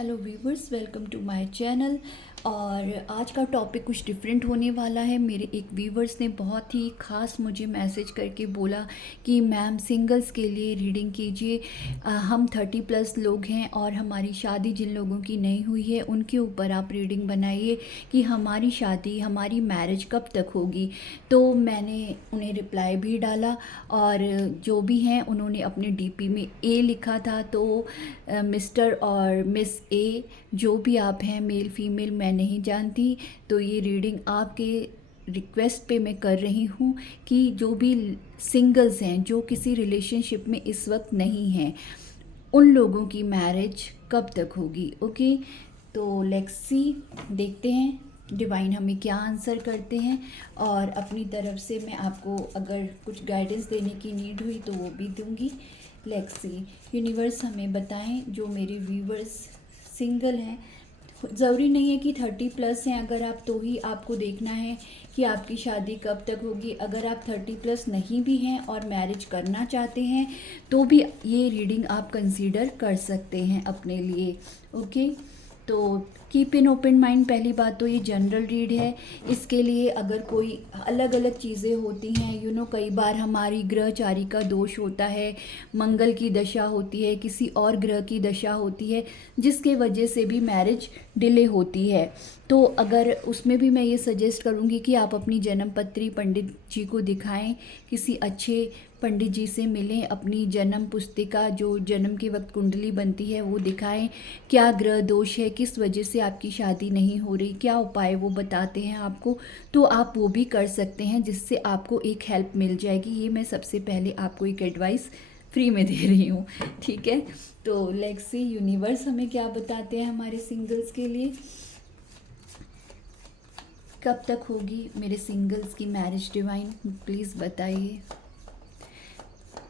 Hello viewers, welcome to my channel. और आज का टॉपिक कुछ डिफरेंट होने वाला है। मेरे एक व्यूवर्स ने बहुत ही ख़ास मुझे मैसेज करके बोला कि मैम सिंगल्स के लिए रीडिंग कीजिए। हम 30+ लोग हैं और हमारी शादी जिन लोगों की नहीं हुई है उनके ऊपर आप रीडिंग बनाइए कि हमारी शादी, हमारी मैरिज कब तक होगी। तो मैंने उन्हें रिप्लाई भी डाला और जो भी हैं उन्होंने अपने डीपी में ए लिखा था। तो मिस्टर और मिस ए, जो भी आप हैं, मेल फीमेल मैं नहीं जानती, तो ये रीडिंग आपके रिक्वेस्ट पे मैं कर रही हूँ कि जो भी सिंगल्स हैं, जो किसी रिलेशनशिप में इस वक्त नहीं हैं, उन लोगों की मैरिज कब तक होगी। ओके, तो लेट्स सी, देखते हैं डिवाइन हमें क्या आंसर करते हैं। और अपनी तरफ से मैं आपको अगर कुछ गाइडेंस देने की नीड हुई तो वो भी दूंगी। लेट्स सी, यूनिवर्स हमें बताएं जो मेरे व्यूवर्स सिंगल हैं। ज़रूरी नहीं है कि 30+ हैं, अगर आप तो ही आपको देखना है कि आपकी शादी कब तक होगी। अगर आप 30+ नहीं भी हैं और मैरिज करना चाहते हैं तो भी ये रीडिंग आप कंसीडर कर सकते हैं अपने लिए। ओके, तो कीप इन ओपन माइंड। पहली बात तो ये जनरल रीड है। इसके लिए अगर कोई अलग अलग चीज़ें होती हैं, कई बार हमारी ग्रहचारी का दोष होता है, मंगल की दशा होती है, किसी और ग्रह की दशा होती है जिसके वजह से भी मैरिज डिले होती है। तो अगर उसमें भी मैं ये सजेस्ट करूँगी कि आप अपनी जन्म पत्री पंडित जी को दिखाएं, किसी अच्छे पंडित जी से मिलें, अपनी जन्म पुस्तिका जो जन्म के वक्त कुंडली बनती है वो दिखाएं, क्या ग्रह दोष है, किस वजह से आपकी शादी नहीं हो रही, क्या उपाय वो बताते हैं आपको। तो आप वो भी कर सकते हैं जिससे आपको एक हेल्प मिल जाएगी। ये मैं सबसे पहले आपको एक एडवाइस फ्री में दे रही हूँ, ठीक है। तो लेट्स सी यूनिवर्स हमें क्या बताते हैं हमारे सिंगल्स के लिए। कब तक होगी मेरे सिंगल्स की मैरिज, डिवाइन प्लीज़ बताइए।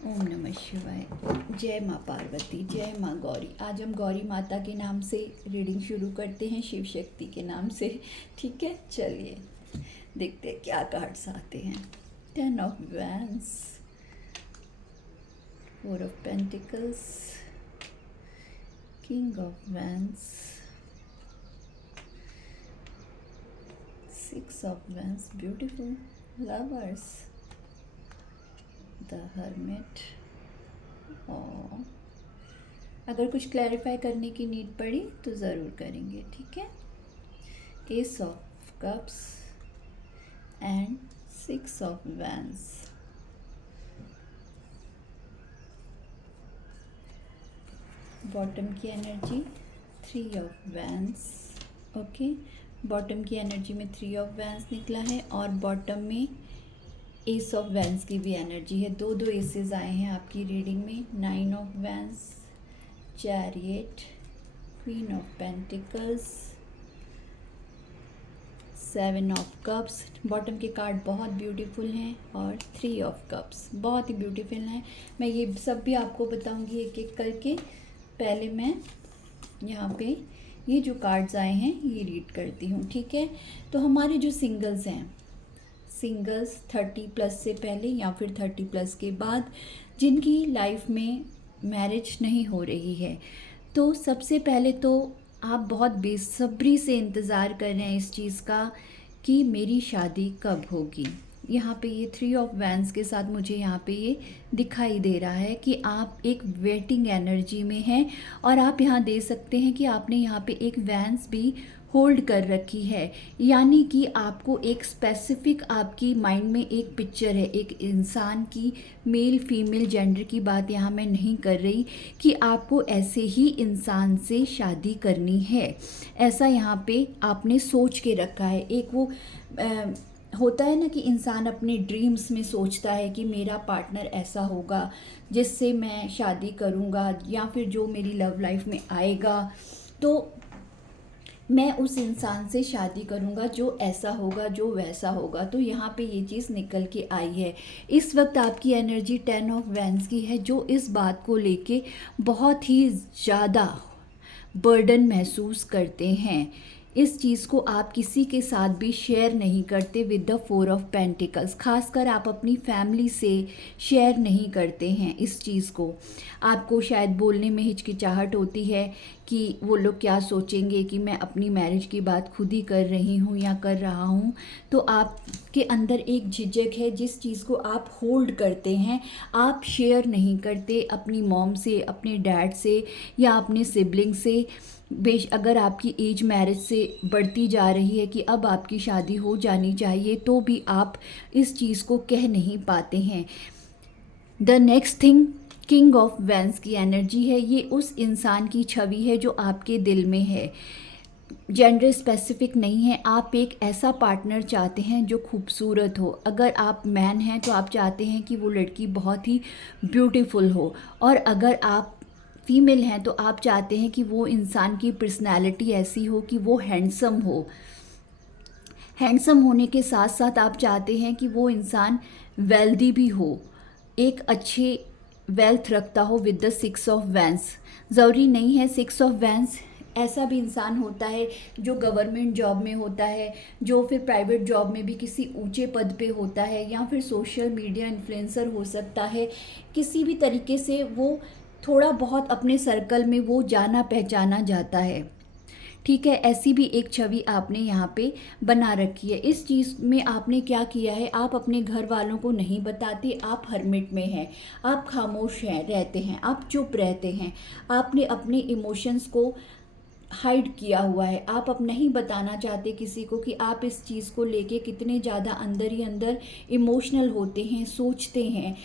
ओम नमः शिवाय। जय माँ पार्वती, जय माँ गौरी। आज हम गौरी माता के नाम से रीडिंग शुरू करते हैं, शिव शक्ति के नाम से, ठीक है। चलिए देखते हैं क्या कार्ड्स आते हैं। 10 of wands, 4 of pentacles, king of wands, 6 of wands, beautiful, lovers, the hermit. और अगर कुछ क्लैरिफाई करने की नीड पड़ी तो ज़रूर करेंगे, ठीक है। Ace of cups and 6 of wands. Bottom की energy 3 of wands. Okay, bottom की एनर्जी में 3 ऑफ वैंड्स निकला है और बॉटम में एस ऑफ वैंड्स की भी एनर्जी है। दो एसेस आए हैं आपकी रीडिंग में। 9 of wands, chariot, queen of pentacles, 7 of cups. Bottom के कार्ड बहुत ब्यूटीफुल हैं और 3 ऑफ कप्स बहुत ही ब्यूटीफुल हैं। मैं ये सब भी आपको बताऊंगी एक एक करके। पहले मैं यहाँ पे ये जो कार्ड्स आए हैं ये रीड करती हूँ, ठीक है। तो हमारे जो सिंगल्स हैं, सिंगल्स 30+ से पहले या फिर 30+ के बाद जिनकी लाइफ में मैरिज नहीं हो रही है, तो सबसे पहले तो आप बहुत बेसब्री से इंतज़ार कर रहे हैं इस चीज़ का कि मेरी शादी कब होगी। यहाँ पे ये 3 ऑफ वैंड्स के साथ मुझे यहाँ पे ये दिखाई दे रहा है कि आप एक वेटिंग एनर्जी में हैं। और आप यहाँ दे सकते हैं कि आपने यहाँ पे एक वैंड्स भी होल्ड कर रखी है, यानी कि आपको एक स्पेसिफिक आपकी माइंड में एक पिक्चर है एक इंसान की। मेल फीमेल जेंडर की बात यहाँ मैं नहीं कर रही कि आपको ऐसे ही इंसान से शादी करनी है, ऐसा यहाँ पे आपने सोच के रखा है। एक वो होता है ना कि इंसान अपने ड्रीम्स में सोचता है कि मेरा पार्टनर ऐसा होगा जिससे मैं शादी करूँगा, या फिर जो मेरी लव लाइफ में आएगा तो मैं उस इंसान से शादी करूँगा जो ऐसा होगा, जो वैसा होगा। तो यहाँ पे ये चीज़ निकल के आई है। इस वक्त आपकी एनर्जी 10 ऑफ वैंड्स की है, जो इस बात को लेके बहुत ही ज़्यादा बर्डन महसूस करते हैं। इस चीज़ को आप किसी के साथ भी शेयर नहीं करते विद द 4 ऑफ पेंटिकल्स। खासकर आप अपनी फैमिली से शेयर नहीं करते हैं इस चीज़ को। आपको शायद बोलने में हिचकिचाहट होती है कि वो लोग क्या सोचेंगे कि मैं अपनी मैरिज की बात खुद ही कर रही हूँ या कर रहा हूँ। तो आपके अंदर एक झिझक है, जिस चीज़ को आप होल्ड करते हैं, आप शेयर नहीं करते अपनी मॉम से, अपने डैड से या अपने सिबलिंग से। अगर आपकी एज मैरिज से बढ़ती जा रही है कि अब आपकी शादी हो जानी चाहिए, तो भी आप इस चीज़ को कह नहीं पाते हैं। The next thing, king of vents की एनर्जी है। ये उस इंसान की छवि है जो आपके दिल में है, जेंडर स्पेसिफिक नहीं है। आप एक ऐसा पार्टनर चाहते हैं जो खूबसूरत हो। अगर आप मैन हैं तो आप चाहते हैं कि वो लड़की बहुत ही ब्यूटीफुल हो, और अगर आप फीमेल हैं तो आप चाहते हैं कि वो इंसान की पर्सनैलिटी ऐसी हो कि वो हैंडसम हो। हैंडसम होने के साथ साथ आप चाहते हैं कि वो इंसान वेल्दी भी हो, एक अच्छे वेल्थ रखता हो विद द 6 ऑफ वैंस। ज़रूरी नहीं है 6 ऑफ वैंस, ऐसा भी इंसान होता है जो गवर्नमेंट जॉब में होता है, जो फिर प्राइवेट जॉब में भी किसी ऊंचे पद पे होता है, या फिर सोशल मीडिया इन्फ्लुएंसर हो सकता है। किसी भी तरीके से वो थोड़ा बहुत अपने सर्कल में वो जाना पहचाना जाता है। ठीक है, ऐसी भी एक छवि आपने यहाँ पे बना रखी है। इस चीज़ में आपने क्या किया है, आप अपने घर वालों को नहीं बताते, आप हर्मिट में हैं, आप खामोश हैं, रहते हैं, आप चुप रहते हैं। आपने अपने इमोशंस को हाइड किया हुआ है। आप अब नहीं बताना चाहते किसी को कि आप इस चीज़ को लेके कितने ज़्यादा अंदर ही अंदर इमोशनल होते हैं, सोचते हैं,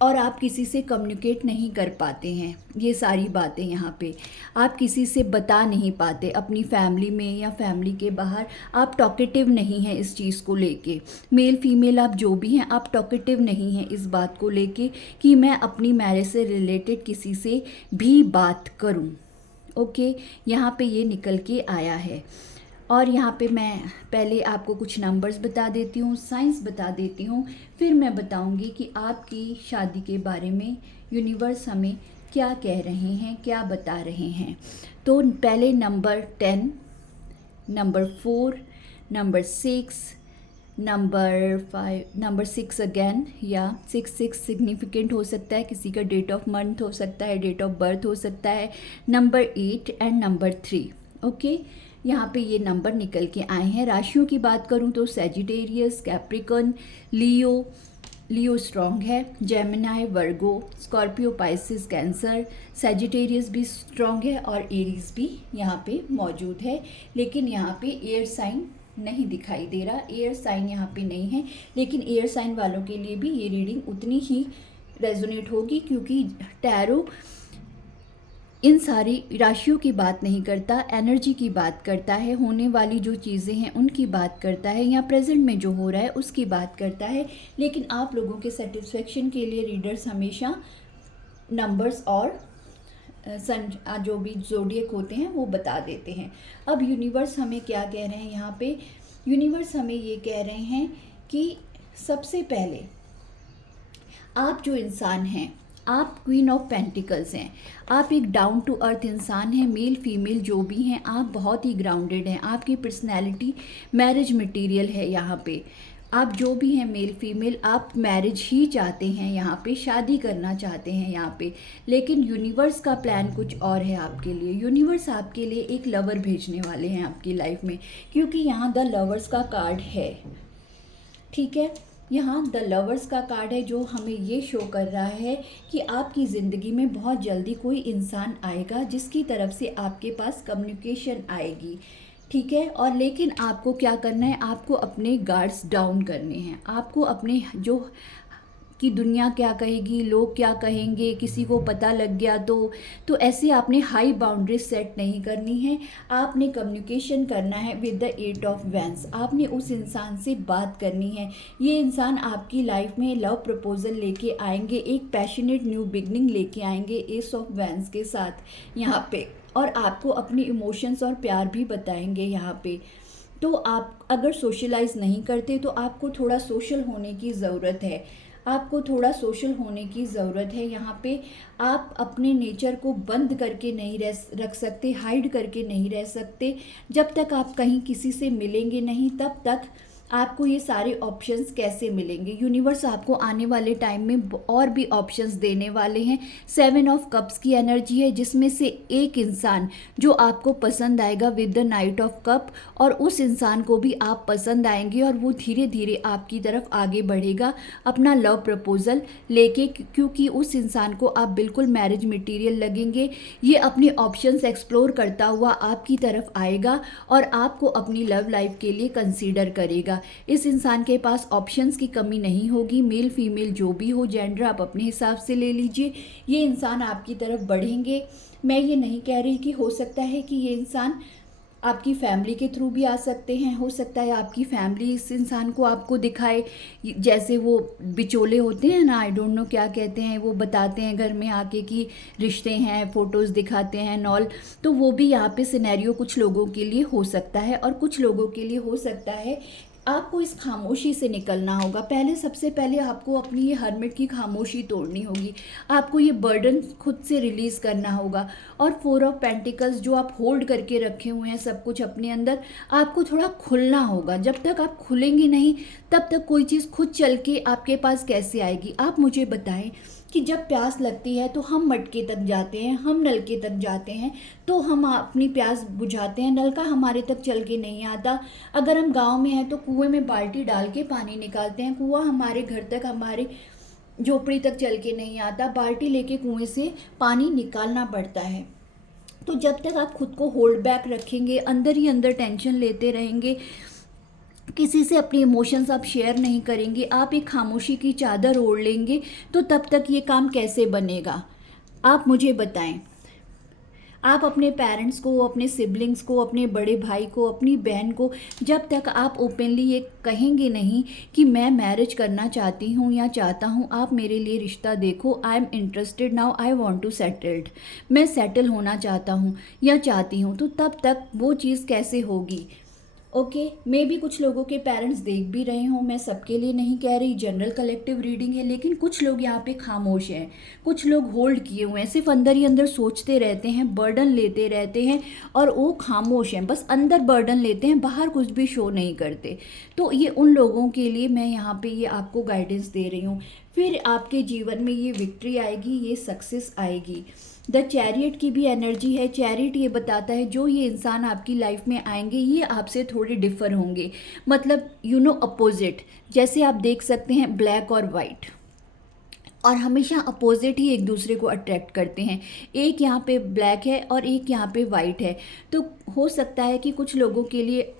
और आप किसी से कम्युनिकेट नहीं कर पाते हैं। ये सारी बातें यहाँ पे आप किसी से बता नहीं पाते, अपनी फैमिली में या फैमिली के बाहर आप टॉकेटिव नहीं हैं इस चीज़ को लेके। मेल फीमेल आप जो भी हैं, आप टॉकेटिव नहीं हैं इस बात को लेके कि मैं अपनी मैरिज से रिलेटेड किसी से भी बात करूँ। ओके, यहाँ पे ये निकल के आया है। और यहाँ पे मैं पहले आपको कुछ नंबर्स बता देती हूँ, साइंस बता देती हूँ, फिर मैं बताऊँगी कि आपकी शादी के बारे में यूनिवर्स हमें क्या कह रहे हैं, क्या बता रहे हैं। तो पहले number 10, number 4, number 6, number 5, number 6 again, या 6 सिग्निफिकेंट हो सकता है, किसी का डेट ऑफ मंथ हो सकता है, डेट ऑफ बर्थ हो सकता है, नंबर 8 एंड नंबर 3। ओके, यहाँ पे ये नंबर निकल के आए हैं। राशियों की बात करूँ तो सैजिटेरियस, कैप्रिकॉन, लियो स्ट्रॉन्ग है, जेमिनाई, वर्गो, स्कॉर्पियो, पाइसिस, कैंसर। सैजिटेरियस भी स्ट्रॉन्ग है और एरीज भी यहाँ पे मौजूद है, लेकिन यहाँ पे एयर साइन नहीं दिखाई दे रहा, एयर साइन यहाँ पे नहीं है। लेकिन एयर साइन वालों के लिए भी ये रीडिंग उतनी ही रेजोनेट होगी, क्योंकि टैरो इन सारी राशियों की बात नहीं करता, एनर्जी की बात करता है, होने वाली जो चीज़ें हैं उनकी बात करता है, या प्रेजेंट में जो हो रहा है उसकी बात करता है। लेकिन आप लोगों के सेटिस्फेक्शन के लिए रीडर्स हमेशा नंबर्स और जो भी ज़ोडिएक होते हैं वो बता देते हैं। अब यूनिवर्स हमें क्या कह रहे हैं यहाँ पे, यूनिवर्स हमें ये कह रहे हैं कि सबसे पहले आप जो इंसान हैं, आप क्वीन ऑफ पेंटिकल्स हैं, आप एक डाउन टू अर्थ इंसान हैं, मेल फीमेल जो भी हैं, आप बहुत ही ग्राउंडेड हैं, आपकी पर्सनैलिटी मैरिज मटेरियल है। यहाँ पे आप जो भी हैं मेल फीमेल, आप मैरिज ही चाहते हैं, यहाँ पे शादी करना चाहते हैं यहाँ पे। लेकिन यूनिवर्स का प्लान कुछ और है आपके लिए। यूनिवर्स आपके लिए एक लवर भेजने वाले हैं आपकी लाइफ में, क्योंकि यहाँ द लवर्स का कार्ड है। ठीक है, यहाँ द लवर्स का कार्ड है जो हमें ये शो कर रहा है कि आपकी ज़िंदगी में बहुत जल्दी कोई इंसान आएगा जिसकी तरफ से आपके पास कम्युनिकेशन आएगी। ठीक है, और लेकिन आपको क्या करना है, आपको अपने गार्ड्स डाउन करने हैं। आपको अपने जो कि दुनिया क्या कहेगी, लोग क्या कहेंगे, किसी को पता लग गया तो ऐसे आपने हाई बाउंड्रीज सेट नहीं करनी है। आपने कम्युनिकेशन करना है विद द 8 ऑफ वैंस। आपने उस इंसान से बात करनी है। ये इंसान आपकी लाइफ में लव प्रपोजल लेके आएंगे, एक पैशनेट न्यू बिगनिंग लेके आएंगे एस ऑफ वैंस के साथ यहाँ पे, और आपको अपने इमोशंस और प्यार भी बताएंगे यहाँ पे। तो आप अगर सोशलाइज नहीं करते तो आपको थोड़ा सोशल होने की ज़रूरत है, आपको थोड़ा सोशल होने की ज़रूरत है। यहाँ पे आप अपने नेचर को बंद करके नहीं रख सकते, हाइड करके नहीं रह सकते। जब तक आप कहीं किसी से मिलेंगे नहीं, तब तक आपको ये सारे ऑप्शंस कैसे मिलेंगे। यूनिवर्स आपको आने वाले टाइम में और भी ऑप्शंस देने वाले हैं। 7 ऑफ कप्स की एनर्जी है, जिसमें से एक इंसान जो आपको पसंद आएगा with the night of cup, और उस इंसान को भी आप पसंद आएंगे और वो धीरे धीरे आपकी तरफ आगे बढ़ेगा अपना लव प्रपोजल लेके, क्योंकि उस इंसान को आप बिल्कुल मैरिज मटेरियल लगेंगे। ये अपने ऑप्शंस एक्सप्लोर करता हुआ आपकी तरफ आएगा और आपको अपनी लव लाइफ के लिए कंसीडर करेगा। इस इंसान के पास ऑप्शंस की कमी नहीं होगी। मेल फीमेल जो भी हो, जेंडर आप अपने हिसाब से ले लीजिए। ये इंसान आपकी तरफ बढ़ेंगे। मैं ये नहीं कह रही कि हो सकता है कि ये इंसान आपकी फैमिली के थ्रू भी आ सकते हैं, हो सकता है आपकी फैमिली इस इंसान को आपको दिखाए, जैसे वो बिचौले होते हैं ना, आई डोंट नो क्या कहते हैं, वो बताते हैं घर में आके कि रिश्ते हैं, फोटोज़ दिखाते हैं नॉल। तो वो भी यहाँ पे सिनेरियो कुछ लोगों के लिए हो सकता है, और कुछ लोगों के लिए हो सकता है आपको इस खामोशी से निकलना होगा। सबसे पहले आपको अपनी ये हर्मिट की खामोशी तोड़नी होगी। आपको ये बर्डन खुद से रिलीज़ करना होगा। और 4 ऑफ पेंटिकल्स जो आप होल्ड करके रखे हुए हैं सब कुछ अपने अंदर, आपको थोड़ा खुलना होगा। जब तक आप खुलेंगे नहीं तब तक कोई चीज़ खुद चल के आपके पास कैसे आएगी। आप मुझे बताएं कि जब प्यास लगती है तो हम मटके तक जाते हैं, हम नलके तक जाते हैं, तो हम अपनी प्यास बुझाते हैं। नलका हमारे तक चल के नहीं आता। अगर हम गांव में हैं तो कुएं में बाल्टी डाल के पानी निकालते हैं। कुआं हमारे घर तक, हमारे झोपड़ी तक चल के नहीं आता। बाल्टी लेके कुएं से पानी निकालना पड़ता है। तो जब तक आप खुद को होल्ड बैक रखेंगे, अंदर ही अंदर टेंशन लेते रहेंगे, किसी से अपने इमोशंस आप शेयर नहीं करेंगे, आप एक खामोशी की चादर ओढ़ लेंगे, तो तब तक ये काम कैसे बनेगा। आप मुझे बताएं। आप अपने पेरेंट्स को, अपने सिबलिंग्स को, अपने बड़े भाई को, अपनी बहन को, जब तक आप ओपनली ये कहेंगे नहीं कि मैं मैरिज करना चाहती हूँ या चाहता हूँ, आप मेरे लिए रिश्ता देखो, I am interested now, I want to settled, मैं सेटल होना चाहता हूँ या चाहती हूँ, तो तब तक वो चीज़ कैसे होगी। ओके, मे भी कुछ लोगों के पेरेंट्स देख भी रहे हों, मैं सबके लिए नहीं कह रही, जनरल कलेक्टिव रीडिंग है, लेकिन कुछ लोग यहाँ पे खामोश हैं, कुछ लोग होल्ड किए हुए हैं, सिर्फ अंदर ही अंदर सोचते रहते हैं, बर्डन लेते रहते हैं, और वो खामोश हैं, बस अंदर बर्डन लेते हैं, बाहर कुछ भी शो नहीं करते। तो ये उन लोगों के लिए मैं यहाँ पे ये आपको गाइडेंस दे रही हूँ। फिर आपके जीवन में ये विक्ट्री आएगी, ये सक्सेस आएगी। द चैरियट की भी एनर्जी है। चैरियट ये बताता है जो ये इंसान आपकी लाइफ में आएंगे ये आपसे थोड़े डिफर होंगे, मतलब अपोजिट। जैसे आप देख सकते हैं ब्लैक और वाइट, और हमेशा अपोजिट ही एक दूसरे को अट्रैक्ट करते हैं। एक यहाँ पे ब्लैक है और एक यहाँ पे वाइट है। तो हो सकता है कि कुछ लोगों के लिए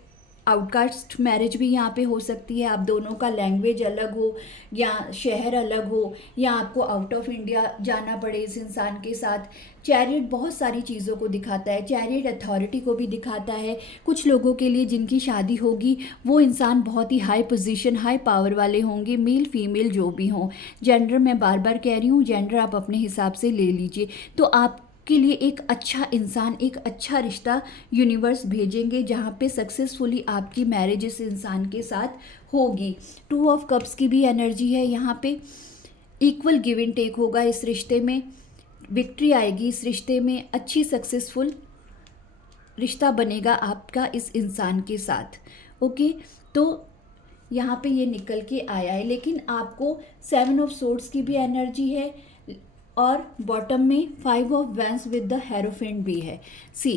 आउटकास्ट मैरिज भी यहाँ पे हो सकती है। आप दोनों का लैंग्वेज अलग हो, या शहर अलग हो, या आपको आउट ऑफ इंडिया जाना पड़े इस इंसान के साथ। चैरियट बहुत सारी चीज़ों को दिखाता है। चैरियट अथॉरिटी को भी दिखाता है। कुछ लोगों के लिए जिनकी शादी होगी वो इंसान बहुत ही हाई पोजीशन, हाई पावर वाले होंगे, मेल फीमेल जो भी हों। जेंडर मैं बार बार कह रही हूँ, जेंडर आप अपने हिसाब से ले लीजिए। तो आप के लिए एक अच्छा इंसान, एक अच्छा रिश्ता यूनिवर्स भेजेंगे, जहाँ पे सक्सेसफुली आपकी मैरिज इस इंसान के साथ होगी। 2 ऑफ कप्स की भी एनर्जी है यहाँ पे। इक्वल गिव एंड टेक होगा इस रिश्ते में, विक्ट्री आएगी इस रिश्ते में, अच्छी सक्सेसफुल रिश्ता बनेगा आपका इस इंसान के साथ। ओके, तो यहाँ पे ये निकल के आया है। लेकिन आपको 7 ऑफ सोर्ड्स की भी एनर्जी है, और बॉटम में 5 of vents with the hierophant भी है। सी,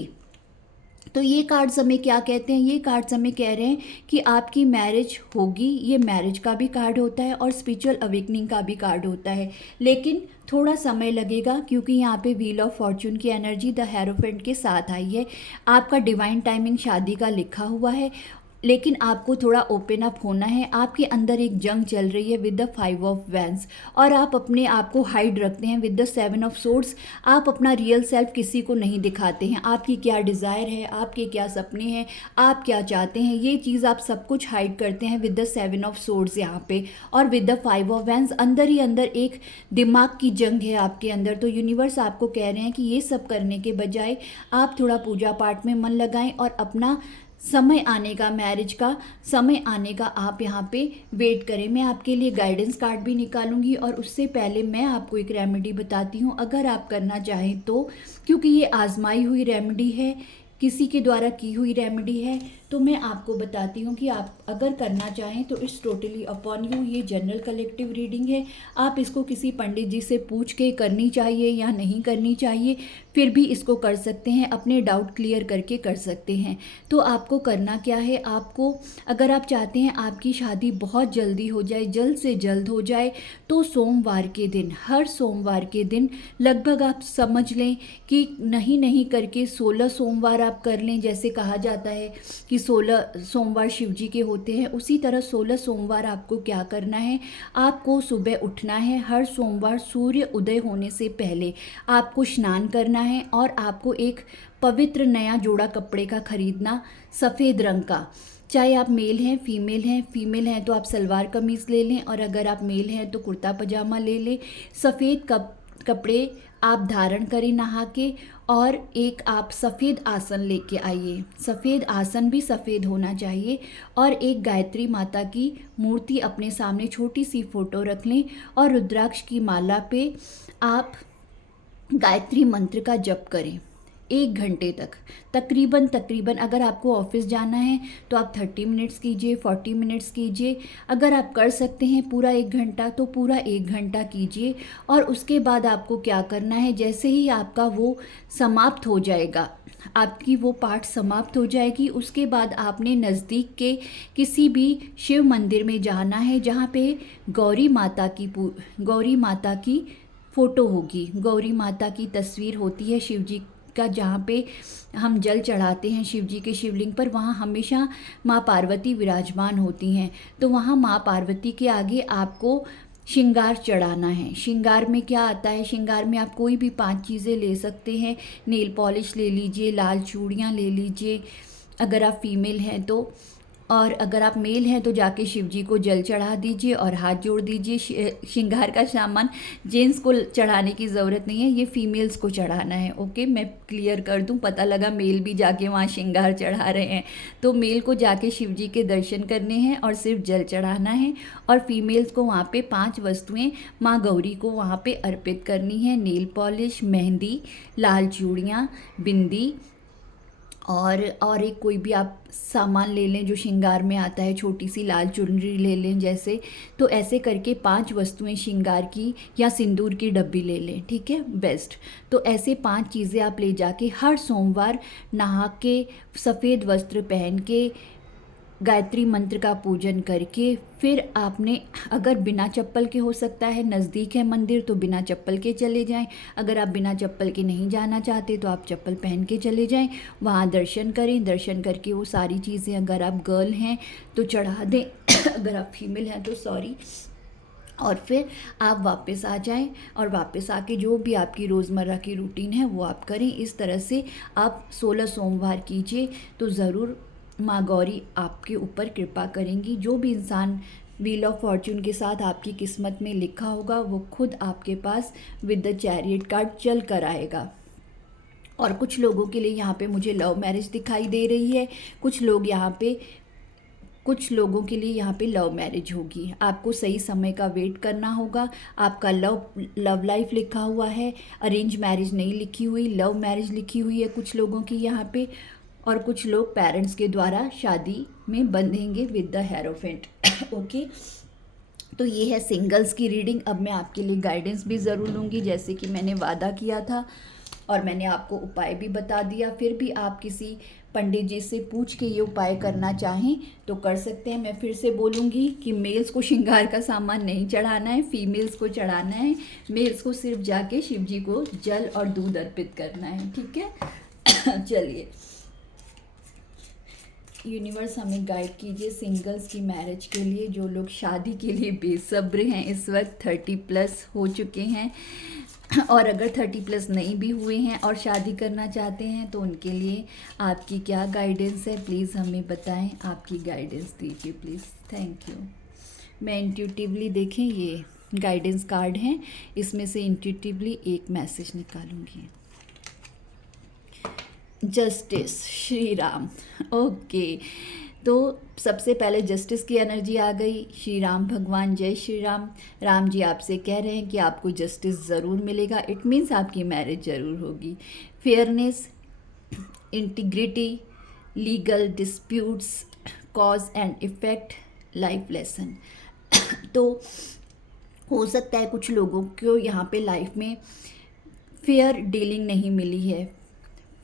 तो ये कार्ड्स हमें क्या कहते हैं, ये कार्ड्स हमें कह रहे हैं कि आपकी मैरिज होगी। ये मैरिज का भी कार्ड होता है और स्पिरिचुअल अवेकनिंग का भी कार्ड होता है, लेकिन थोड़ा समय लगेगा, क्योंकि यहाँ पे व्हील ऑफ फॉर्चून की एनर्जी द हेरोफेंट के साथ आई है। आपका डिवाइन टाइमिंग शादी का लिखा हुआ है, लेकिन आपको थोड़ा ओपन अप होना है। आपके अंदर एक जंग चल रही है विद द 5 ऑफ वैंस, और आप अपने आप को हाइड रखते हैं विद द 7 ऑफ सोर्ड्स। आप अपना रियल सेल्फ किसी को नहीं दिखाते हैं। आपकी क्या डिज़ायर है, आपके क्या सपने हैं, आप क्या चाहते हैं, ये चीज़ आप सब कुछ हाइड करते हैं विद द 7 ऑफ सोर्ड्स यहाँ पे, और विद द 5 ऑफ वैंस। अंदर ही अंदर एक दिमाग की जंग है आपके अंदर। तो यूनिवर्स आपको कह रहे हैं कि ये सब करने के बजाय आप थोड़ा पूजा पाठ में मन लगाएं, और अपना समय आने का, मैरिज का समय आने का आप यहाँ पे वेट करें। मैं आपके लिए गाइडेंस कार्ड भी निकालूंगी, और उससे पहले मैं आपको एक रेमेडी बताती हूँ, अगर आप करना चाहें तो, क्योंकि ये आजमाई हुई रेमेडी है, किसी के द्वारा की हुई रेमेडी है, तो मैं आपको बताती हूँ कि आप अगर करना चाहें तो इट्स टोटली अपॉन यू। ये जनरल कलेक्टिव रीडिंग है, आप इसको किसी पंडित जी से पूछ के करनी चाहिए या नहीं करनी चाहिए, फिर भी इसको कर सकते हैं, अपने डाउट क्लियर करके कर सकते हैं। तो आपको करना क्या है, आपको अगर आप चाहते हैं आपकी शादी बहुत जल्दी हो जाए, जल्द से जल्द हो जाए, तो सोमवार के दिन, हर सोमवार के दिन लगभग आप समझ लें कि नहीं नहीं करके 16 सोमवार आप कर लें। जैसे कहा जाता है कि 16 सोमवार शिव जी के होते हैं, उसी तरह 16 सोमवार आपको क्या करना है, आपको सुबह उठना है। हर सोमवार सूर्य उदय होने से पहले आपको स्नान करना है और आपको एक पवित्र नया जोड़ा कपड़े का खरीदना, सफ़ेद रंग का। चाहे आप मेल हैं फीमेल हैं तो आप सलवार कमीज़ ले लें, और अगर आप मेल हैं तो कुर्ता पजामा ले लें। सफ़ेद कपड़े आप धारण करें नहा के, और एक आप सफ़ेद आसन लेके आइए। सफ़ेद आसन भी सफ़ेद होना चाहिए, और एक गायत्री माता की मूर्ति अपने सामने छोटी सी फ़ोटो रख लें, और रुद्राक्ष की माला पे आप गायत्री मंत्र का जप करें 1 घंटे तक। तकरीबन अगर आपको ऑफिस जाना है तो आप 30 मिनट्स कीजिए, 40 मिनट्स कीजिए। अगर आप कर सकते हैं पूरा 1 घंटा तो पूरा 1 घंटा कीजिए। और उसके बाद आपको क्या करना है, जैसे ही आपका वो समाप्त हो जाएगा, आपकी वो पाठ समाप्त हो जाएगी, उसके बाद आपने नज़दीक के किसी भी शिव मंदिर में जाना है जहाँ पे गौरी माता की फ़ोटो होगी, गौरी माता की तस्वीर होती है शिव जी का, जहाँ पे हम जल चढ़ाते हैं शिव जी के शिवलिंग पर, वहाँ हमेशा माँ पार्वती विराजमान होती हैं। तो वहाँ माँ पार्वती के आगे आपको श्रृंगार चढ़ाना है। श्रृंगार में क्या आता है, श्रृंगार में आप कोई भी 5 चीज़ें ले सकते हैं। नेल पॉलिश ले लीजिए, लाल चूड़ियाँ ले लीजिए अगर आप फीमेल हैं तो, और अगर आप मेल हैं तो जाके शिव जी को जल चढ़ा दीजिए और हाथ जोड़ दीजिए। श्रृंगार का सामान जेंट्स को चढ़ाने की ज़रूरत नहीं है, ये फीमेल्स को चढ़ाना है। ओके, मैं क्लियर कर दूं, पता लगा मेल भी जाके वहाँ श्रृंगार चढ़ा रहे हैं। तो मेल को जाके शिव जी के दर्शन करने हैं और सिर्फ जल चढ़ाना है, और फीमेल्स को वहाँ पे 5 वस्तुएं माँ गौरी को वहाँ पे अर्पित करनी है। नेल पॉलिश, मेहंदी, लाल चूड़ियाँ, बिंदी, और एक कोई भी आप सामान ले लें जो श्रृंगार में आता है, छोटी सी लाल चुनरी ले लें जैसे। तो ऐसे करके 5 वस्तुएं श्रृंगार की, या सिंदूर की डब्बी ले लें, ठीक है, बेस्ट। तो ऐसे 5 चीज़ें आप ले जाके हर सोमवार नहा के, सफ़ेद वस्त्र पहन के, गायत्री मंत्र का पूजन करके, फिर आपने अगर बिना चप्पल के हो सकता है, नज़दीक है मंदिर तो बिना चप्पल के चले जाएं। अगर आप बिना चप्पल के नहीं जाना चाहते तो आप चप्पल पहन के चले जाएं, वहाँ दर्शन करें। दर्शन करके वो सारी चीज़ें, अगर आप गर्ल हैं तो चढ़ा दें अगर आप फीमेल हैं तो सॉरी, और फिर आप वापस आ जाएं, और वापस आके जो भी आपकी रोज़मर्रा की रूटीन है वो आप करें। इस तरह से आप 16 सोमवार कीजिए तो ज़रूर माँ गौरी आपके ऊपर कृपा करेंगी। जो भी इंसान व्हील ऑफ फॉर्चून के साथ आपकी किस्मत में लिखा होगा वो खुद आपके पास विद द चैरियट कार्ड चल कर आएगा। और कुछ लोगों के लिए यहाँ पे मुझे लव मैरिज दिखाई दे रही है, कुछ लोगों के लिए यहाँ पे लव मैरिज होगी। आपको सही समय का वेट करना होगा। आपका लव लाइफ लिखा हुआ है, अरेंज मैरिज नहीं लिखी हुई, लव मैरिज लिखी हुई है कुछ लोगों की यहाँ पे। और कुछ लोग पेरेंट्स के द्वारा शादी में बंधेंगे विद द हेरोफेंट। ओके, तो ये है सिंगल्स की रीडिंग। अब मैं आपके लिए गाइडेंस भी ज़रूर लूँगी, जैसे कि मैंने वादा किया था, और मैंने आपको उपाय भी बता दिया। फिर भी आप किसी पंडित जी से पूछ के ये उपाय करना चाहें तो कर सकते हैं। मैं फिर से बोलूँगी कि मेल्स को श्रृंगार का सामान नहीं चढ़ाना है, फीमेल्स को चढ़ाना है। मेल्स को सिर्फ जाके शिव जी को जल और दूध अर्पित करना है, ठीक है। चलिए, यूनिवर्स हमें गाइड कीजिए सिंगल्स की मैरिज के लिए, जो लोग शादी के लिए बेसब्र हैं, इस वक्त 30+ हो चुके हैं, और अगर 30+ नहीं भी हुए हैं और शादी करना चाहते हैं तो उनके लिए आपकी क्या गाइडेंस है, प्लीज़ हमें बताएं। आपकी गाइडेंस दीजिए प्लीज़, थैंक यू। मैं इंट्यूटिवली, देखें ये गाइडेंस कार्ड हैं, इसमें से इंट्यूटिवली एक मैसेज निकालूंगी। जस्टिस, श्री राम। ओके, तो सबसे पहले जस्टिस की एनर्जी आ गई। श्री राम भगवान, जय श्री राम। राम जी आपसे कह रहे हैं कि आपको जस्टिस ज़रूर मिलेगा, इट मीन्स आपकी मैरिज ज़रूर होगी। Fairness, integrity, legal disputes, cause and effect, life lesson. तो हो सकता है कुछ लोगों को यहाँ पे लाइफ में फेयर डीलिंग नहीं मिली है,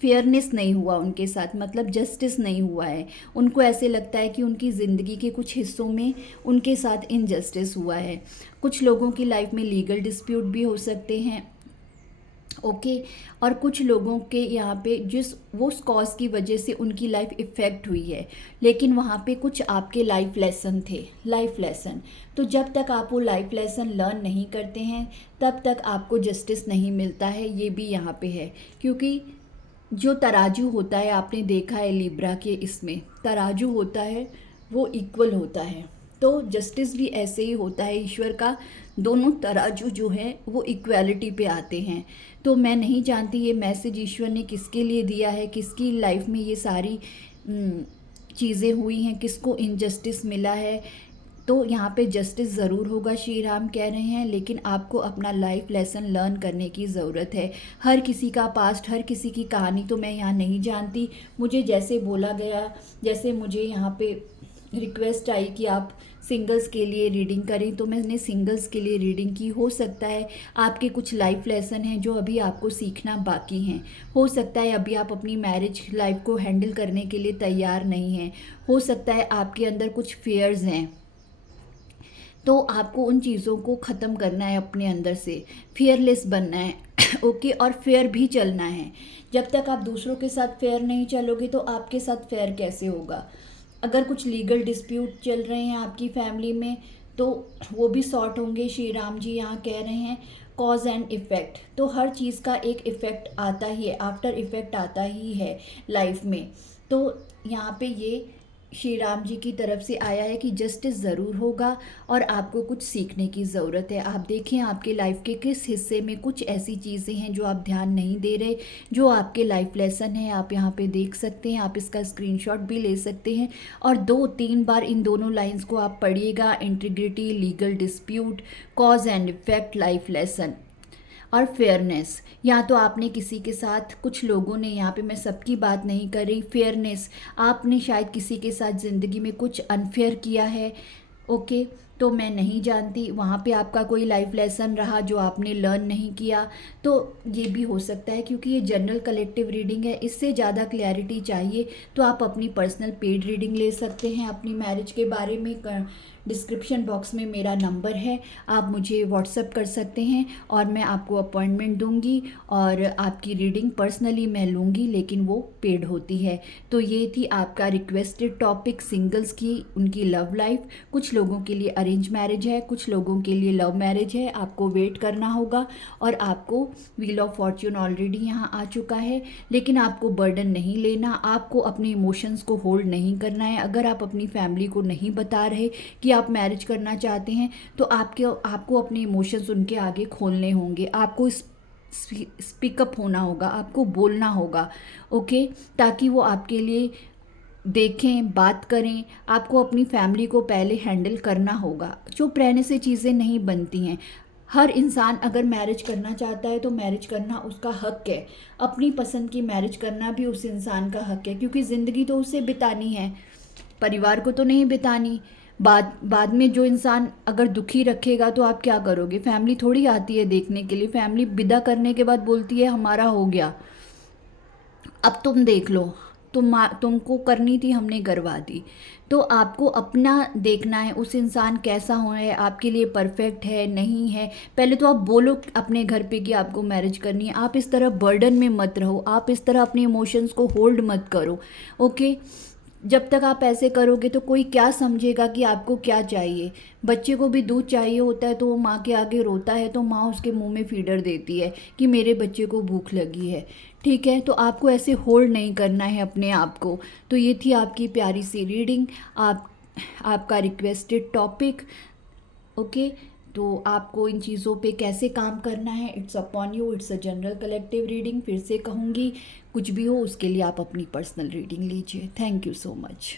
फेयरनेस नहीं हुआ उनके साथ, मतलब जस्टिस नहीं हुआ है। उनको ऐसे लगता है कि उनकी ज़िंदगी के कुछ हिस्सों में उनके साथ इनजस्टिस हुआ है। कुछ लोगों की लाइफ में लीगल डिस्प्यूट भी हो सकते हैं, ओके। और कुछ लोगों के यहाँ पे जिस वो कॉज की वजह से उनकी लाइफ इफ़ेक्ट हुई है, लेकिन वहाँ पे कुछ आपके लाइफ लेसन थे, लाइफ लेसन। तो जब तक आप वो लाइफ लेसन लर्न नहीं करते हैं तब तक आपको जस्टिस नहीं मिलता है, ये भी यहाँ पे है। क्योंकि जो तराजू होता है, आपने देखा है लिब्रा के इसमें तराजू होता है वो इक्वल होता है, तो जस्टिस भी ऐसे ही होता है। ईश्वर का दोनों तराजू जो है वो इक्वालिटी पे आते हैं। तो मैं नहीं जानती ये मैसेज ईश्वर ने किसके लिए दिया है, किसकी लाइफ में ये सारी चीज़ें हुई हैं, किसको इनजस्टिस मिला है। तो यहाँ पे जस्टिस ज़रूर होगा, श्री राम कह रहे हैं, लेकिन आपको अपना लाइफ लेसन लर्न करने की ज़रूरत है। हर किसी का पास्ट, हर किसी की कहानी तो मैं यहाँ नहीं जानती। मुझे जैसे बोला गया, जैसे मुझे यहाँ पे रिक्वेस्ट आई कि आप सिंगल्स के लिए रीडिंग करें, तो मैंने सिंगल्स के लिए रीडिंग की। हो सकता है आपके कुछ लाइफ लेसन हैं जो अभी आपको सीखना बाकी हैं। हो सकता है अभी आप अपनी मैरिज लाइफ को हैंडल करने के लिए तैयार नहीं हैं। हो सकता है आपके अंदर कुछ फियर्स हैं, तो आपको उन चीज़ों को ख़त्म करना है, अपने अंदर से फियरलेस बनना है ओके। और फेयर भी चलना है। जब तक आप दूसरों के साथ फेयर नहीं चलोगे तो आपके साथ फेयर कैसे होगा। अगर कुछ लीगल डिस्प्यूट चल रहे हैं आपकी फैमिली में तो वो भी सॉर्ट होंगे। श्री राम जी यहाँ कह रहे हैं कॉज एंड इफ़ेक्ट, तो हर चीज़ का एक इफ़ेक्ट आता ही है, आफ्टर इफ़ेक्ट आता ही है लाइफ में। तो यहाँ पे ये श्री राम जी की तरफ से आया है कि जस्टिस ज़रूर होगा और आपको कुछ सीखने की ज़रूरत है। आप देखें आपके लाइफ के किस हिस्से में कुछ ऐसी चीज़ें हैं जो आप ध्यान नहीं दे रहे, जो आपके लाइफ लेसन है। आप यहाँ पे देख सकते हैं, आप इसका स्क्रीनशॉट भी ले सकते हैं और 2-3 बार इन दोनों लाइंस को आप पढ़िएगा। Integrity, legal dispute, cause and effect, life lesson और फेयरनेस। या तो आपने किसी के साथ, कुछ लोगों ने, यहाँ पे मैं सबकी बात नहीं कर रही, फेयरनेस, आपने शायद किसी के साथ ज़िंदगी में कुछ अनफेयर किया है, ओके। तो मैं नहीं जानती, वहाँ पे आपका कोई लाइफ लेसन रहा जो आपने लर्न नहीं किया, तो ये भी हो सकता है। क्योंकि ये जनरल कलेक्टिव रीडिंग है, इससे ज़्यादा क्लैरिटी चाहिए तो आप अपनी पर्सनल पेड रीडिंग ले सकते हैं अपनी मैरिज के बारे में। डिस्क्रिप्शन बॉक्स में मेरा नंबर है, आप मुझे व्हाट्सअप कर सकते हैं और मैं आपको अपॉइंटमेंट दूंगी और आपकी रीडिंग पर्सनली मैं लूँगी, लेकिन वो पेड होती है। तो ये थी आपका रिक्वेस्टेड टॉपिक सिंगल्स की, उनकी लव लाइफ। कुछ लोगों के लिए अरेंज मैरिज है, कुछ लोगों के लिए लव मैरिज है। आपको वेट करना होगा और आपको व्हील ऑफ फॉर्च्यून ऑलरेडी यहाँ आ चुका है, लेकिन आपको बर्डन नहीं लेना, आपको अपने इमोशंस को होल्ड नहीं करना है। अगर आप अपनी फैमिली को नहीं बता रहे कि आप मैरिज करना चाहते हैं तो आपको अपने इमोशंस उनके आगे खोलने होंगे, आपको स्पीकअप होना होगा, आपको बोलना होगा, ओके। ताकि वो आपके लिए देखें, बात करें। आपको अपनी फैमिली को पहले हैंडल करना होगा। चुप रहने से चीज़ें नहीं बनती हैं। हर इंसान अगर मैरिज करना चाहता है तो मैरिज करना उसका हक है। अपनी पसंद की मैरिज करना भी उस इंसान का हक है, क्योंकि ज़िंदगी तो उसे बितानी है, परिवार को तो नहीं बितानी। बाद में जो इंसान अगर दुखी रखेगा तो आप क्या करोगे। फैमिली थोड़ी आती है देखने के लिए, फैमिली विदा करने के बाद बोलती है हमारा हो गया, अब तुम देख लो, तुमको करनी थी हमने करवा दी। तो आपको अपना देखना है, उस इंसान कैसा हो है, आपके लिए परफेक्ट है नहीं है। पहले तो आप बोलो अपने घर पे कि आपको मैरिज करनी है। आप इस तरह बर्डन में मत रहो, आप इस तरह अपने इमोशंस को होल्ड मत करो, ओके। जब तक आप ऐसे करोगे तो कोई क्या समझेगा कि आपको क्या चाहिए। बच्चे को भी दूध चाहिए होता है तो वो माँ के आगे रोता है, तो माँ उसके मुंह में फीडर देती है कि मेरे बच्चे को भूख लगी है, ठीक है। तो आपको ऐसे होल्ड नहीं करना है अपने आप को। तो ये थी आपकी प्यारी सी रीडिंग, आपका रिक्वेस्टेड टॉपिक, ओके। तो आपको इन चीज़ों पे कैसे काम करना है, it's upon you. It's a general collective reading. फिर से कहूँगी, कुछ भी हो उसके लिए आप अपनी पर्सनल रीडिंग लीजिए। Thank you so much.